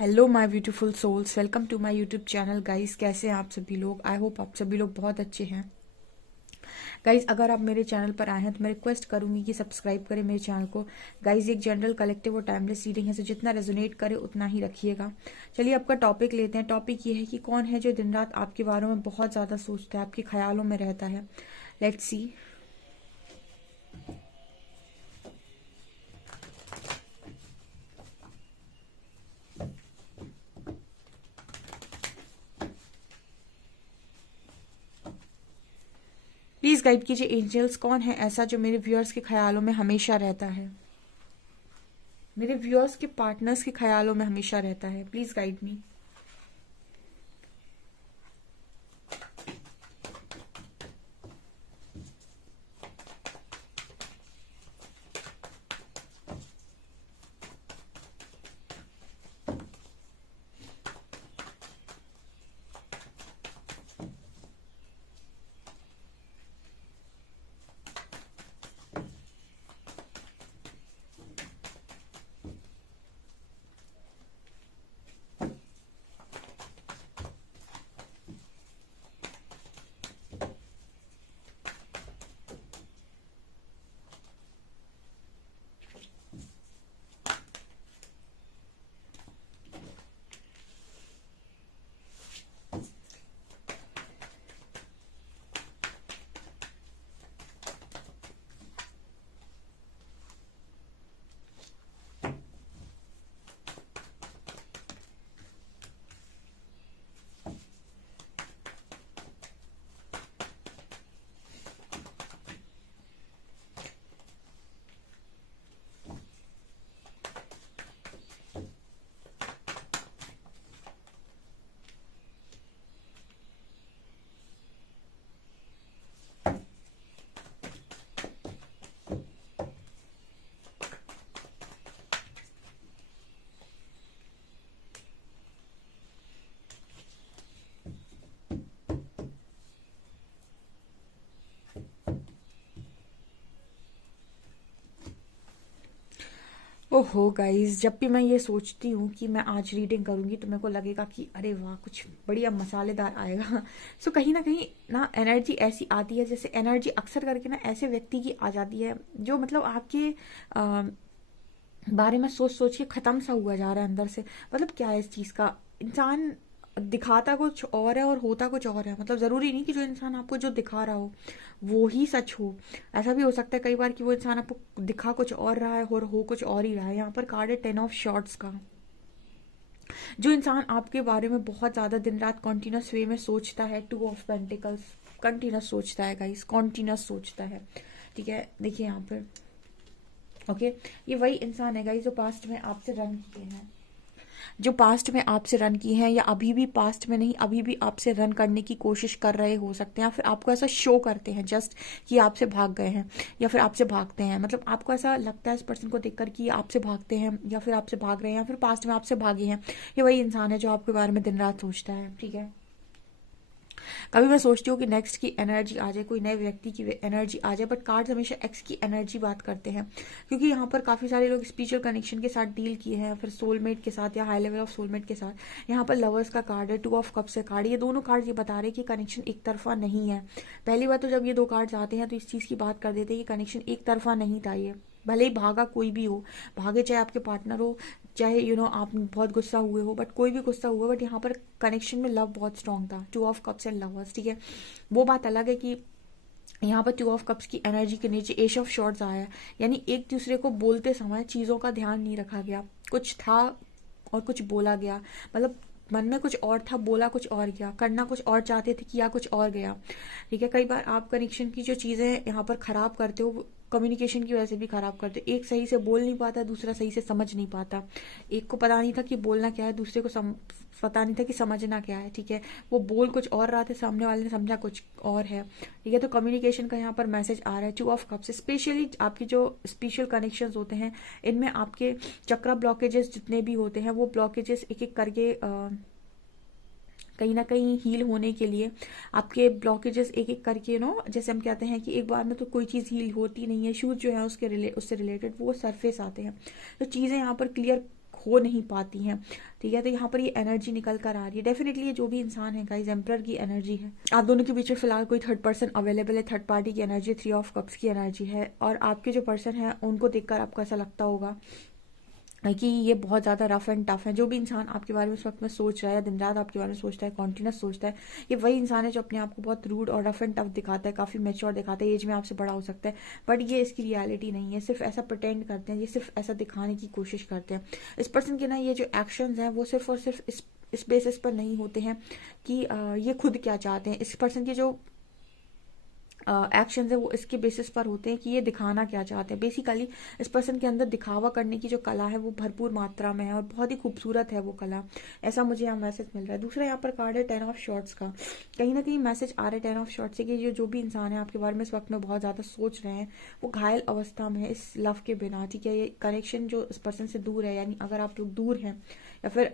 Hello my beautiful souls, welcome to my YouTube channel. Guys, कैसे हैं आप सभी लोग? आई होप आप सभी लोग बहुत अच्छे हैं। गाइस, अगर आप मेरे चैनल पर आए हैं तो मैं रिक्वेस्ट करूंगी कि सब्सक्राइब करें मेरे चैनल को। गाइस, एक जनरल कलेक्टिव और टाइमलेस रीडिंग है, तो जितना रेजोनेट करे उतना ही रखिएगा। चलिए आपका टॉपिक लेते हैं। टॉपिक ये है कि कौन है जो दिन रात आपके बारे में बहुत ज़्यादा सोचता है, आपके ख्यालों में रहता है। Let's see. प्लीज़ गाइड कीजिए एंजल्स, कौन है ऐसा जो मेरे व्यूअर्स के ख्यालों में हमेशा रहता है, मेरे व्यूअर्स के पार्टनर्स के ख्यालों में हमेशा रहता है। Please guide me. ओहो गाइस, जब भी मैं ये सोचती हूँ कि मैं आज रीडिंग करूँगी तो मेरे को लगेगा कि अरे वाह, कुछ बढ़िया मसालेदार आएगा। सो कहीं ना एनर्जी ऐसी आती है, जैसे एनर्जी अक्सर करके ना ऐसे व्यक्ति की आ जाती है जो मतलब आपके आ, बारे में सोच सोच के ख़त्म सा हुआ जा रहा है अंदर से। मतलब क्या है इस चीज़ का? इंसान दिखाता कुछ और है और होता कुछ और है। मतलब ज़रूरी नहीं कि जो इंसान आपको जो दिखा रहा हो वो ही सच हो। ऐसा भी हो सकता है कई बार कि वो इंसान आपको दिखा कुछ और रहा है और हो कुछ और ही रहा है। यहाँ पर कार्ड है 10 ऑफ शॉर्ट्स का। जो इंसान आपके बारे में बहुत ज़्यादा दिन रात कॉन्टिन्यूस वे में सोचता है, 2 ऑफ पेंटिकल्स। कंटिन्यूस सोचता है गाइस, कॉन्टिन्यूस सोचता है। ठीक है, देखिए यहाँ पर। ओके, ये वही इंसान है गाइस जो पास्ट में आपसे रन किए हैं, जो पास्ट में आपसे रन की हैं, या अभी भी पास्ट में नहीं, अभी भी आपसे रन करने की कोशिश कर रहे हो सकते हैं, या फिर आपको ऐसा शो करते हैं जस्ट कि आपसे भाग गए हैं या फिर आपसे भागते हैं। मतलब आपको ऐसा लगता है इस पर्सन को देखकर कि आपसे भागते हैं या फिर आपसे भाग रहे हैं या फिर पास्ट में आपसे भागे हैं। ये वही इंसान है जो आपके बारे में दिन रात सोचता है। ठीक है, कभी मैं सोचती हूँ कि नेक्स्ट की एनर्जी आ जाए, कोई नए व्यक्ति की एनर्जी आ जाए, बट कार्ड्स हमेशा एक्स की एनर्जी बात करते हैं, क्योंकि यहाँ पर काफ़ी सारे लोग स्पिरिचुअल कनेक्शन के साथ डील किए हैं, फिर सोलमेट के साथ या हाई लेवल ऑफ सोलमेट के साथ। यहाँ पर लवर्स का कार्ड है, 2 ऑफ कप्स का कार्ड। ये दोनों कार्ड ये बता रहे हैं कि कनेक्शन एक तरफा नहीं है। पहली बार तो जब ये दो कार्ड्स आते हैं तो इस चीज़ की बात कर देते हैं कि कनेक्शन एक तरफा नहीं था। ये भले ही भागा कोई भी हो, भागे चाहे आपके पार्टनर हो, चाहे आप बहुत गुस्सा हुए हो, बट कोई भी गुस्सा हुआ, बट यहाँ पर कनेक्शन में लव बहुत स्ट्रांग था। 2 ऑफ कप्स एंड लवर्स। ठीक है, वो बात अलग है कि यहाँ पर 2 ऑफ कप्स की एनर्जी के नीचे एश ऑफ शॉर्ट्स आया है, यानी एक दूसरे को बोलते समय चीज़ों का ध्यान नहीं रखा गया। कुछ था और कुछ बोला गया। मतलब मन में कुछ और था, बोला कुछ और गया, करना कुछ और चाहते थे, किया कुछ और गया। ठीक है, कई बार आप कनेक्शन की जो चीज़ें यहाँ पर ख़राब करते हो, कम्युनिकेशन की वजह से भी ख़राब करते हो। एक सही से बोल नहीं पाता, दूसरा सही से समझ नहीं पाता। एक को पता नहीं था कि बोलना क्या है, दूसरे को पता नहीं था कि समझना क्या है। ठीक है, वो बोल कुछ और रहा था, सामने वाले ने समझा कुछ और है। ठीक है, तो कम्युनिकेशन का यहाँ पर मैसेज आ रहा है 2 ऑफ कप्स। स्पेशली आपकी जो स्पिरिचुअल कनेक्शंस होते हैं, इनमें आपके चक्रा ब्लॉकेजेस जितने भी होते हैं, वो ब्लॉकेजेस एक एक करके कहीं ना कहीं हील होने के लिए आपके ब्लॉकेजेस एक एक करके जैसे हम कहते हैं कि एक बार में तो कोई चीज़ हील होती नहीं है। इश्यूज जो है उससे रिलेटेड वो सरफेस आते हैं, तो चीज़ें यहाँ पर क्लियर हो नहीं पाती हैं, ठीक है। तो यहाँ पर ये एनर्जी निकल कर आ रही है। डेफिनेटली ये जो भी इंसान है गाइस, एम्परर की एनर्जी है। आप दोनों के बीच में फिलहाल कोई थर्ड पर्सन अवेलेबल है, थर्ड पार्टी की एनर्जी, 3 ऑफ कप्स की एनर्जी है। और आपके जो पर्सन है उनको देखकर आपको ऐसा लगता होगा कि ये बहुत ज़्यादा रफ एंड टफ है। जो भी इंसान आपके बारे में इस वक्त में सोच रहा है, दिन रात आपके बारे में सोचता है, कॉन्टिन्यूस सोचता है, ये वही इंसान है जो अपने आप को बहुत रूड और रफ एंड टफ दिखाता है, काफ़ी मैच्योर दिखाता है, एज में आपसे बड़ा हो सकता है, बट ये इसकी रियलिटी नहीं है। सिर्फ ऐसा प्रटेंड करते हैं, ये सिर्फ ऐसा दिखाने की कोशिश करते हैं। इस पर्सन के ना ये जो एक्शंस हैं वो सिर्फ और सिर्फ इस बेसिस पर नहीं होते हैं कि ये खुद क्या चाहते हैं। इस पर्सन के जो एक्शन है वो इसके बेसिस पर होते हैं कि ये दिखाना क्या चाहते हैं। बेसिकली इस पर्सन के अंदर दिखावा करने की जो कला है वो भरपूर मात्रा में है और बहुत ही खूबसूरत है वो कला, ऐसा मुझे यहाँ मैसेज मिल रहा है। दूसरा यहाँ पर कार्ड है 10 ऑफ शॉर्ट्स का। कहीं ना कहीं मैसेज आ रहा है 10 ऑफ शॉर्ट्स से कि जो भी इंसान है आपके बारे में इस वक्त में बहुत ज़्यादा सोच रहे हैं, वो घायल अवस्था में है इस लव के बिना, ठीक है। ये कनेक्शन जो इस पर्सन से दूर है, यानी अगर आप लोग दूर हैं या फिर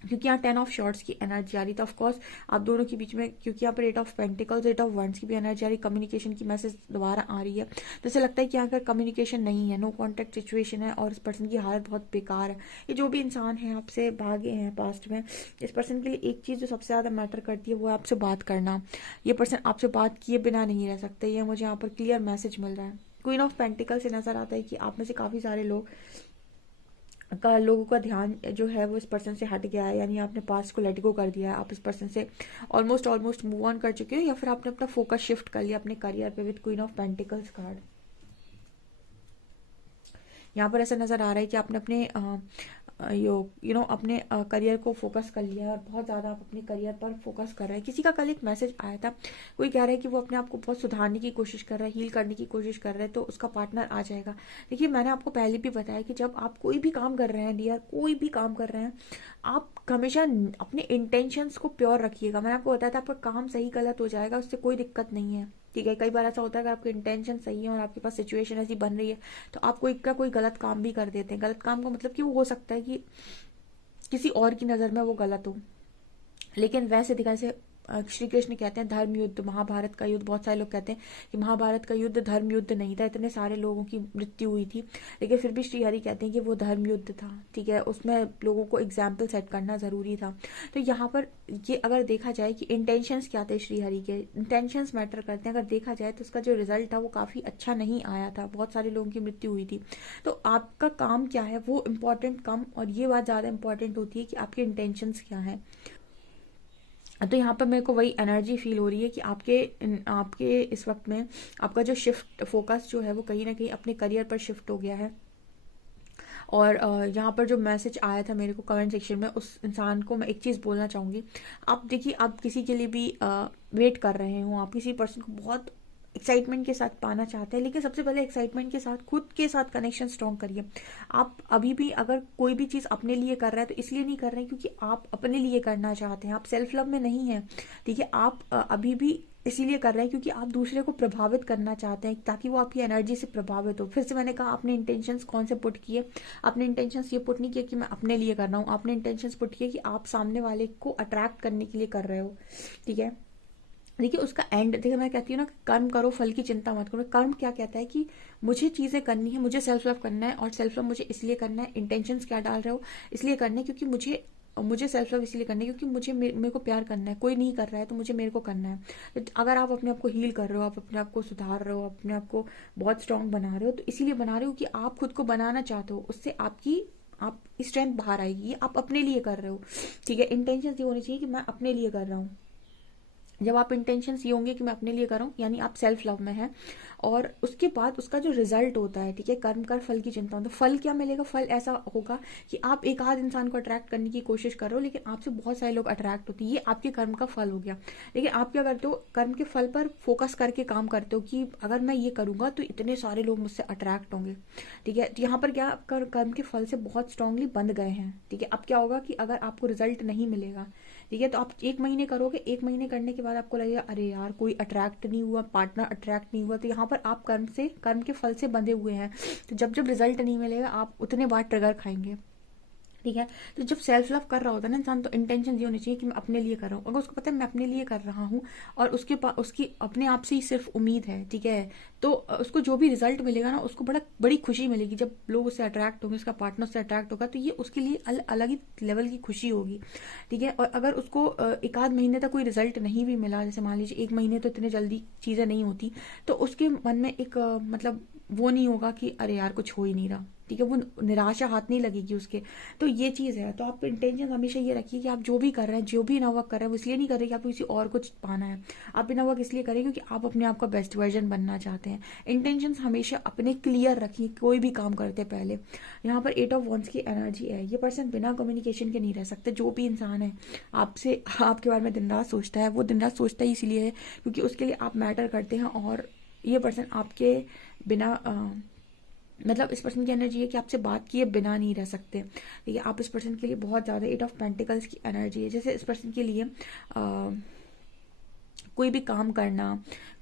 क्योंकि यहाँ 10 ऑफ शॉर्ट्स की एनर्जी आ रही, तो ऑफकोर्स आप दोनों के बीच में, क्योंकि यहाँ पर 8 ऑफ पेंटिकल्स, 8 ऑफ वंड्स की भी एनर्जी आ रही, कम्युनिकेशन की मैसेज दोबारा आ रही है। तो ऐसा लगता है कि यहाँ पर कम्युनिकेशन नहीं है, नो कॉन्टैक्ट सिचुएशन है और इस पर्सन की हालत बहुत बेकार है। ये जो भी इंसान है आपसे भागे हैं पास्ट में, इस पर्सन के लिए एक चीज़ जो सबसे ज़्यादा मैटर करती है वो है आपसे बात करना। ये पर्सन आपसे बात किए बिना नहीं रह सकते, ये मुझे यहाँ पर क्लियर मैसेज मिल रहा है। क्वीन ऑफ पेंटिकल से नजर आता है कि आप में से काफ़ी सारे लोगों का ध्यान जो है वो इस पर्सन से हट गया है, यानी आपने पास्ट को लेट गो कर दिया है, आप इस पर्सन से ऑलमोस्ट मूव ऑन कर चुके हो, या फिर आपने अपना फोकस शिफ्ट कर लिया अपने करियर पे with queen of pentacles card. यहाँ पर ऐसा नजर आ रहा है कि आपने अपने अपने करियर को फोकस कर लिया है और बहुत ज़्यादा आप अपने करियर पर फोकस कर रहे हैं। किसी का कल एक मैसेज आया था, कोई कह रहा है कि वो अपने आप को बहुत सुधारने की कोशिश कर रहा है, हील करने की कोशिश कर रहा है, तो उसका पार्टनर आ जाएगा। देखिए मैंने आपको पहले भी बताया कि जब आप कोई भी काम कर रहे हैं डियर, कोई भी काम कर रहे हैं, आप हमेशा अपने इंटेंशंस को प्योर रखिएगा। मैंने आपको बताया था आपका काम सही गलत हो जाएगा, उससे कोई दिक्कत नहीं है, ठीक है। कई बार ऐसा होता है अगर आपके इंटेंशन सही है और आपके पास सिचुएशन ऐसी बन रही है तो आप कोई गलत काम भी कर देते हैं। गलत काम का मतलब कि वो हो सकता है कि किसी और की नज़र में वो गलत हो, लेकिन वैसे दिखा से श्री कृष्ण कहते हैं धर्म युद्ध, महाभारत का युद्ध, बहुत सारे लोग कहते हैं कि महाभारत का युद्ध धर्म युद्ध नहीं था, इतने सारे लोगों की मृत्यु हुई थी, लेकिन फिर भी श्री हरि कहते हैं कि वो धर्म युद्ध था, ठीक है। उसमें लोगों को एग्जाम्पल सेट करना ज़रूरी था। तो यहाँ पर ये अगर देखा जाए कि इंटेंशंस क्या थे, श्री हरि के इंटेंशंस मैटर करते हैं। अगर देखा जाए तो उसका जो रिजल्ट था वो काफ़ी अच्छा नहीं आया था, बहुत सारे लोगों की मृत्यु हुई थी। तो आपका काम क्या है वो इम्पोर्टेंट कम, और ये बात ज़्यादा इंपॉर्टेंट होती है कि आपके इंटेंशंस क्या हैं। तो यहाँ पर मेरे को वही एनर्जी फील हो रही है कि आपके इस वक्त में आपका जो शिफ्ट फोकस जो है वो कहीं ना कहीं अपने करियर पर शिफ्ट हो गया है। और यहाँ पर जो मैसेज आया था मेरे को कमेंट सेक्शन में, उस इंसान को मैं एक चीज़ बोलना चाहूँगी। आप देखिए, आप किसी के लिए भी वेट कर रहे हो, आप किसी पर्सन को बहुत एक्साइटमेंट के साथ पाना चाहते हैं, लेकिन सबसे पहले एक्साइटमेंट के साथ खुद के साथ कनेक्शन स्ट्रॉन्ग करिए। आप अभी भी अगर कोई भी चीज़ अपने लिए कर रहे हैं तो इसलिए नहीं कर रहे हैं क्योंकि आप अपने लिए करना चाहते हैं, आप सेल्फ लव में नहीं हैं, ठीक है। आप अभी भी इसीलिए कर रहे हैं क्योंकि आप दूसरे को प्रभावित करना चाहते हैं ताकि वो आपकी एनर्जी से प्रभावित हो। फिर से मैंने कहा, आपने इंटेंशंस कौन से पुट किए? आपने इंटेंशंस ये पुट नहीं किए कि मैं अपने लिए कर रहा हूँ, आपने इंटेंशंस पुट किए कि आप सामने वाले को अट्रैक्ट करने के लिए कर रहे हो, ठीक है। देखिए उसका एंड, देखिए मैं कहती हूँ ना, कर्म करो फल की चिंता मत करो। कर्म क्या कहता है कि मुझे चीज़ें करनी है, मुझे सेल्फ लव करना है, और सेल्फ लव मुझे इसलिए करना है। इंटेंशंस क्या डाल रहे हो? इसलिए करना है क्योंकि मुझे सेल्फ लव इसलिए करना है क्योंकि मेरे को प्यार करना है, कोई नहीं कर रहा है तो मेरे को करना है। तो अगर आप अपने आप को हील कर रहे हो, आप अपने आप को सुधार रहे हो, अपने आप को बहुत स्ट्रांग बना रहे हो, तो इसीलिए बना रहे हो कि आप खुद को बनाना चाहते हो, उससे आप स्ट्रेंथ बाहर आएगी। आप अपने लिए कर रहे हो, ठीक है। इंटेंशन ये होनी चाहिए कि मैं अपने लिए कर रहा हूँ। जब आप इंटेंशन ये होंगे कि मैं अपने लिए करूँ, यानी आप सेल्फ लव में हैं, और उसके बाद उसका जो रिजल्ट होता है, ठीक है, कर्म कर फल की चिंता। तो फल क्या मिलेगा? फल ऐसा होगा कि आप एक आध इंसान को अट्रैक्ट करने की कोशिश कर रहे हो, लेकिन आपसे बहुत सारे लोग अट्रैक्ट होते हैं, ये आपके कर्म का फल हो गया। लेकिन आप क्या करते हो? कर्म के फल पर फोकस करके काम करते हो कि अगर मैं ये करूंगा तो इतने सारे लोग मुझसे अट्रैक्ट होंगे, ठीक है। तो यहाँ पर क्या कर्म के फल से बहुत स्ट्रांगली बंध गए हैं, ठीक है। अब क्या होगा कि अगर आपको रिजल्ट नहीं मिलेगा, ठीक है, तो आप 1 महीने करोगे, 1 महीने करने के बाद आपको लगेगा अरे यार कोई अट्रैक्ट नहीं हुआ, पार्टनर अट्रैक्ट नहीं हुआ, तो यहाँ पर आप कर्म के फल से बंधे हुए हैं। तो जब रिजल्ट नहीं मिलेगा आप उतने बार ट्रिगर खाएंगे, ठीक है। तो जब सेल्फ लव कर रहा होता है ना इंसान, तो इंटेंशन ये होनी चाहिए कि मैं अपने लिए कर रहा हूँ। अगर उसको पता है मैं अपने लिए कर रहा हूँ और उसके पास उसकी अपने आप से ही सिर्फ उम्मीद है, ठीक है, तो उसको जो भी रिजल्ट मिलेगा ना, उसको बड़ी खुशी मिलेगी। जब लोग उससे अट्रैक्ट होंगे, उसका पार्टनर उससे अट्रैक्ट होगा, तो ये उसके लिए अलग ही लेवल की खुशी होगी। ठीक है। और अगर उसको एक आध महीने तक कोई रिजल्ट नहीं भी मिला, जैसे मान लीजिए 1 महीने, तो इतने जल्दी चीज़ें नहीं होती, तो उसके मन में एक मतलब वो नहीं होगा कि अरे यार कुछ हो ही नहीं रहा। ठीक है। वो निराशा हाथ नहीं लगेगी उसके। तो ये चीज़ है। तो आप इंटेंशन हमेशा ये रखिए कि आप जो भी कर रहे हैं, जो भी इनर वर्क कर रहे हैं, वो इसलिए नहीं कर रहे कि आपको किसी और कुछ पाना है। आप इनर वर्क इसलिए करें क्योंकि आप अपने आप का बेस्ट वर्जन बनना चाहते हैं। इंटेंशन हमेशा अपने क्लियर रखिए कोई भी काम करते पहले। यहाँ पर 8 ऑफ वॉन्ड्स की एनर्जी है। ये पर्सन बिना कम्युनिकेशन के नहीं रह सकते। जो भी इंसान है आपसे आपके बारे में दिन रात सोचता है, वो दिन रात सोचता ही इसलिए है क्योंकि उसके लिए आप मैटर करते हैं। और ये पर्सन आपके बिना मतलब इस पर्सन की एनर्जी है कि आपसे बात किए बिना नहीं रह सकते। ठीक है। आप इस पर्सन के लिए बहुत ज़्यादा 8 ऑफ पेंटिकल्स की एनर्जी है। जैसे इस पर्सन के लिए कोई भी काम करना,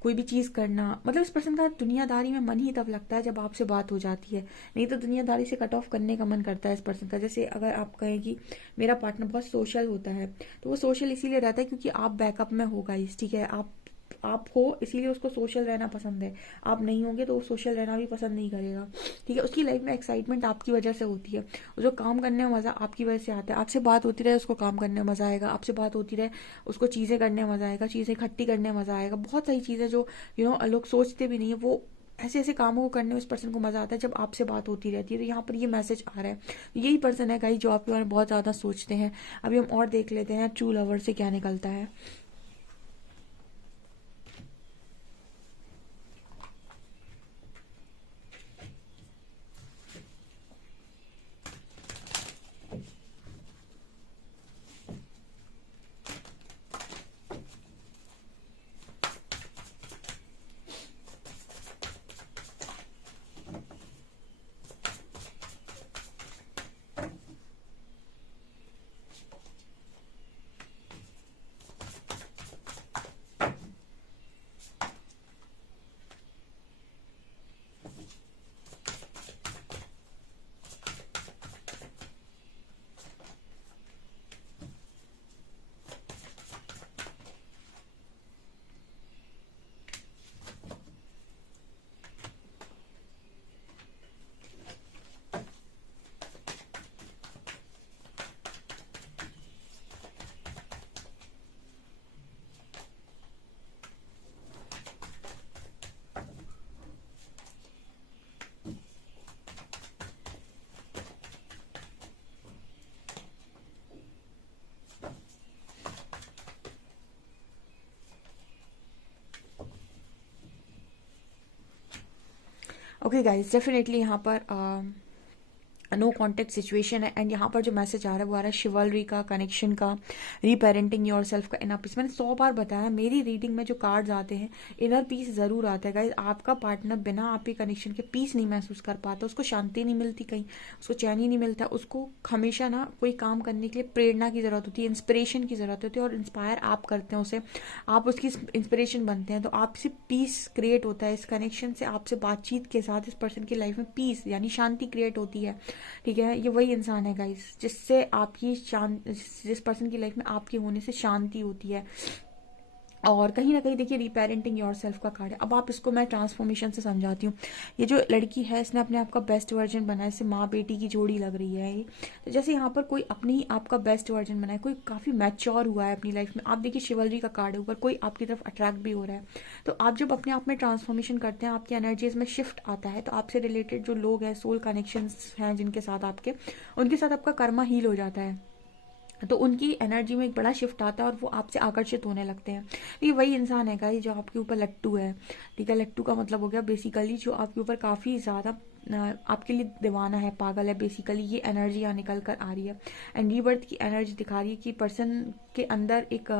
कोई भी चीज़ करना, मतलब इस पर्सन का दुनियादारी में मन ही तब लगता है जब आपसे बात हो जाती है। नहीं तो दुनियादारी से कट ऑफ करने का मन करता है इस पर्सन का। जैसे अगर आप कहें कि मेरा पार्टनर बहुत सोशल होता है, तो वो सोशल इसीलिए रहता है क्योंकि आप बैकअप में हो गाइस। ठीक है। आप हो इसीलिए उसको सोशल रहना पसंद है। आप नहीं होंगे तो वो सोशल रहना भी पसंद नहीं करेगा। ठीक है। उसकी लाइफ में एक्साइटमेंट आपकी वजह से होती है। उसको काम करने में मज़ा आपकी वजह से आता है। आपसे बात होती रहे उसको काम करने में मज़ा आएगा। आपसे बात होती रहे उसको चीज़ें करने में मज़ा आएगा, चीज़ें इकट्ठी करने में मज़ा आएगा। बहुत सारी चीज़ें जो लोग सोचते भी नहीं है, वो ऐसे ऐसे कामों को करने में उस पर्सन को मज़ा आता है जब आपसे बात होती रहती है। तो यहाँ पर ये मैसेज आ रहा है। यही पर्सन है गाइस जो आपके बारे में बहुत ज़्यादा सोचते हैं। अभी हम और देख लेते हैं ट्रू लवर से क्या निकलता है। ओके गाइस, डेफिनेटली यहाँ पर नो कॉन्टेक्ट सिचुएशन है। एंड यहाँ पर जो मैसेज आ रहा है वो आ रहा है शिवलरी का, कनेक्शन का, रीपेरेंटिंग योर सेल्फ का, इनर पीस। मैंने 100 बार बताया मेरी रीडिंग में जो कार्ड्स आते हैं इनर पीस ज़रूर आता है गाइज। आपका पार्टनर बिना आपके कनेक्शन के पीस नहीं महसूस कर पाता, उसको शांति नहीं मिलती कहीं, उसको चैन ही नहीं मिलता। उसको हमेशा ना कोई काम करने के लिए प्रेरणा की ज़रूरत होती है, इंस्पिरेशन की ज़रूरत होती है। और इंस्पायर आप करते हैं उसे, आप उसकी इंस्पिरेशन बनते हैं। तो आपसे पीस क्रिएट होता है इस कनेक्शन से। आपसे बातचीत के साथ इस पर्सन की लाइफ में पीस यानी शांति क्रिएट होती है। ठीक है। ये वही इंसान है गाइस जिससे आपकी जिस पर्सन की लाइफ में आपके होने से शांति होती है। और कहीं ना कहीं देखिए रीपेरेंटिंग योर सेल्फ का कार्ड है। अब आप इसको मैं ट्रांसफॉर्मेशन से समझाती हूँ। ये जो लड़की है इसने अपने आप का बेस्ट वर्जन बनाया, इससे माँ बेटी की जोड़ी लग रही है ये। तो जैसे यहाँ पर कोई अपनी ही आपका बेस्ट वर्जन बनाए, कोई काफ़ी मैच्योर हुआ है अपनी लाइफ में। आप देखिए शिवलरी का कार्ड है ऊपर, कोई आपकी तरफ अट्रैक्ट भी हो रहा है। तो आप जब अपने आप में ट्रांसफॉर्मेशन करते हैं, आपकी एनर्जीज में शिफ्ट आता है, तो आपसे रिलेटेड जो लोग हैं, सोल कनेक्शन हैं जिनके साथ आपके, उनके साथ आपका कर्मा हील हो जाता है। तो उनकी एनर्जी में एक बड़ा शिफ्ट आता है और वो आपसे आकर्षित होने लगते हैं। ये वही इंसान है गाइस जो आपके ऊपर लट्टू है। ठीक है। लट्टू का मतलब हो गया बेसिकली जो आपके ऊपर काफ़ी ज़्यादा आपके लिए दीवाना है, पागल है। बेसिकली ये एनर्जी यहाँ निकल कर आ रही है। एंड रीबर्थ की एनर्जी दिखा रही है कि पर्सन के अंदर एक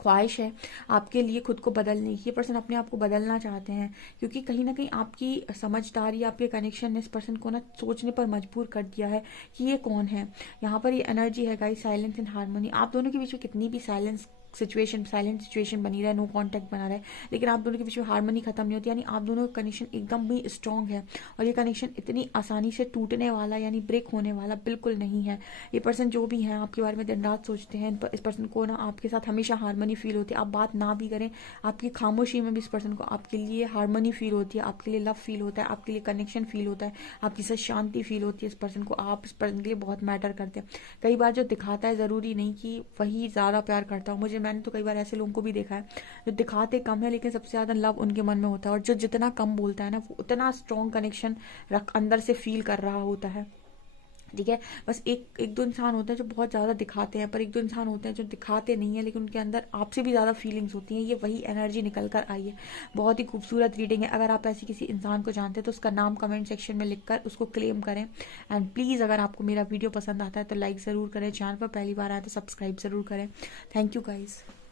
ख्वाहिश है आपके लिए खुद को बदलने की। ये पर्सन अपने आप को बदलना चाहते हैं क्योंकि कहीं ना कहीं आपकी समझदारी, आपके कनेक्शन ने इस पर्सन को ना सोचने पर मजबूर कर दिया है कि ये कौन है। यहाँ पर ये एनर्जी है गाइस साइलेंस एंड हारमोनी। आप दोनों के बीच में कितनी भी साइलेंस सिचुएशन, साइलेंट सिचुएशन बनी रहे, नो कॉन्टैक्ट बना रहे, लेकिन आप दोनों के बीच में हार्मनी खत्म नहीं होती, यानी आप दोनों का कनेक्शन एकदम भी स्ट्रांग है और ये कनेक्शन इतनी आसानी से टूटने वाला यानी ब्रेक होने वाला बिल्कुल नहीं है। ये पर्सन जो भी है आपके बारे में दिन रात सोचते हैं, इस पर्सन को ना आपके साथ हमेशा हार्मनी फील होती है। आप बात ना भी करें, आपकी खामोशी में भी इस पर्सन को आपके लिए हार्मनी फील होती है, आपके लिए लव फील होता है, आपके लिए कनेक्शन फील होता है, आपकी साथ शांति फील होती है। इस पर्सन को आप इस पर्सन के लिए बहुत मैटर करते हैं। कई बार जो दिखाता है ज़रूरी नहीं कि वही ज़्यादा प्यार करता हो। मैंने तो कई बार ऐसे लोगों को भी देखा है जो दिखाते कम है लेकिन सबसे ज़्यादा लव उनके मन में होता है, और जो जितना कम बोलता है ना वो उतना स्ट्रॉन्ग कनेक्शन अंदर से फील कर रहा होता है। ठीक है, बस एक दो इंसान होते हैं जो बहुत ज़्यादा दिखाते हैं, पर एक दो इंसान होते हैं जो दिखाते नहीं है लेकिन उनके अंदर आपसे भी ज़्यादा फीलिंग्स होती हैं। ये वही एनर्जी निकल कर आई है। बहुत ही खूबसूरत रीडिंग है। अगर आप ऐसी किसी इंसान को जानते हैं तो उसका नाम कमेंट सेक्शन में लिखकर उसको क्लेम करें। एंड प्लीज़ अगर आपको मेरा वीडियो पसंद आता है तो लाइक ज़रूर करें, चैनल पर पहली बार आए तो सब्सक्राइब ज़रूर करें। Thank you guys.